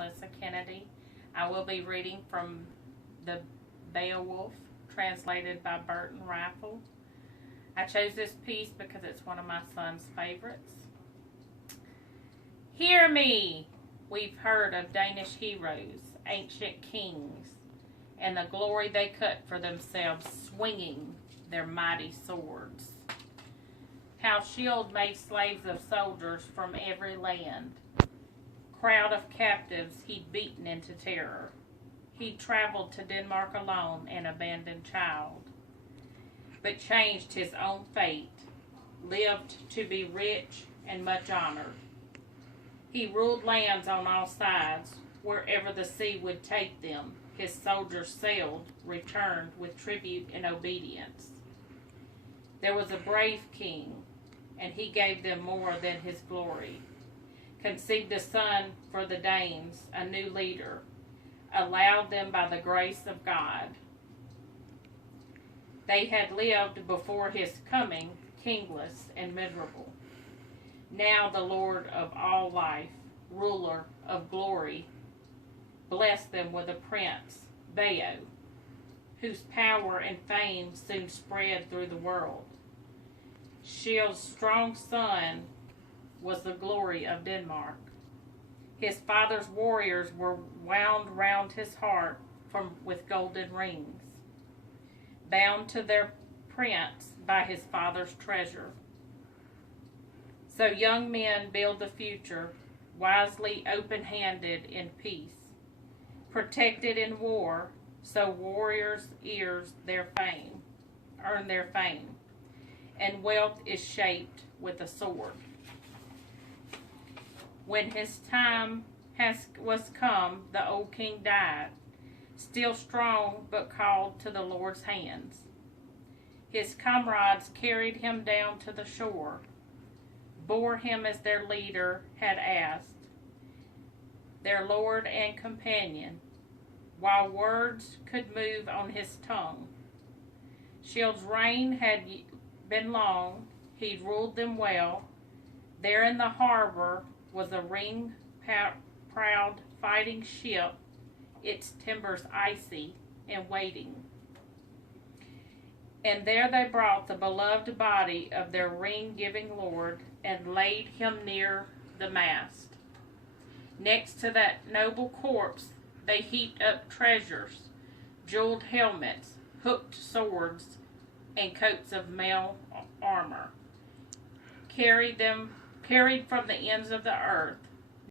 Melissa Kennedy. I will be reading from the Beowulf, translated by Burton Raffle. I chose this piece because it's one of my son's favorites. Hear me! We've heard of Danish heroes, ancient kings, and the glory they cut for themselves swinging their mighty swords. How Shield made slaves of soldiers from every land. Crowd of captives he'd beaten into terror. He'd traveled to Denmark alone, an abandoned child, but changed his own fate, lived to be rich and much honored. He ruled lands on all sides, wherever the sea would take them. His soldiers sailed, returned with tribute and obedience. There was a brave king, and he gave them more than his glory. Conceived a son for the Danes, a new leader, allowed them by the grace of God. They had lived before his coming, kingless and miserable. Now the Lord of all life, ruler of glory, blessed them with a prince, Beo, whose power and fame soon spread through the world. Shield's strong son was the glory of Denmark. His father's warriors were wound round his heart with golden rings, bound to their prince by his father's treasure. So young men build the future, wisely open-handed in peace, protected in war, so warriors' ears earn their fame, and wealth is shaped with a sword. When his time was come, the old king died, still strong but called to the Lord's hands. His comrades carried him down to the shore, bore him as their leader had asked, their lord and companion, while words could move on his tongue. Shield's reign had been long, he'd ruled them well. There in the harbor was a ring-proud fighting ship, its timbers icy and waiting. And there they brought the beloved body of their ring-giving lord and laid him near the mast. Next to that noble corpse they heaped up treasures, jeweled helmets, hooked swords, and coats of mail armor, carried from the ends of the earth,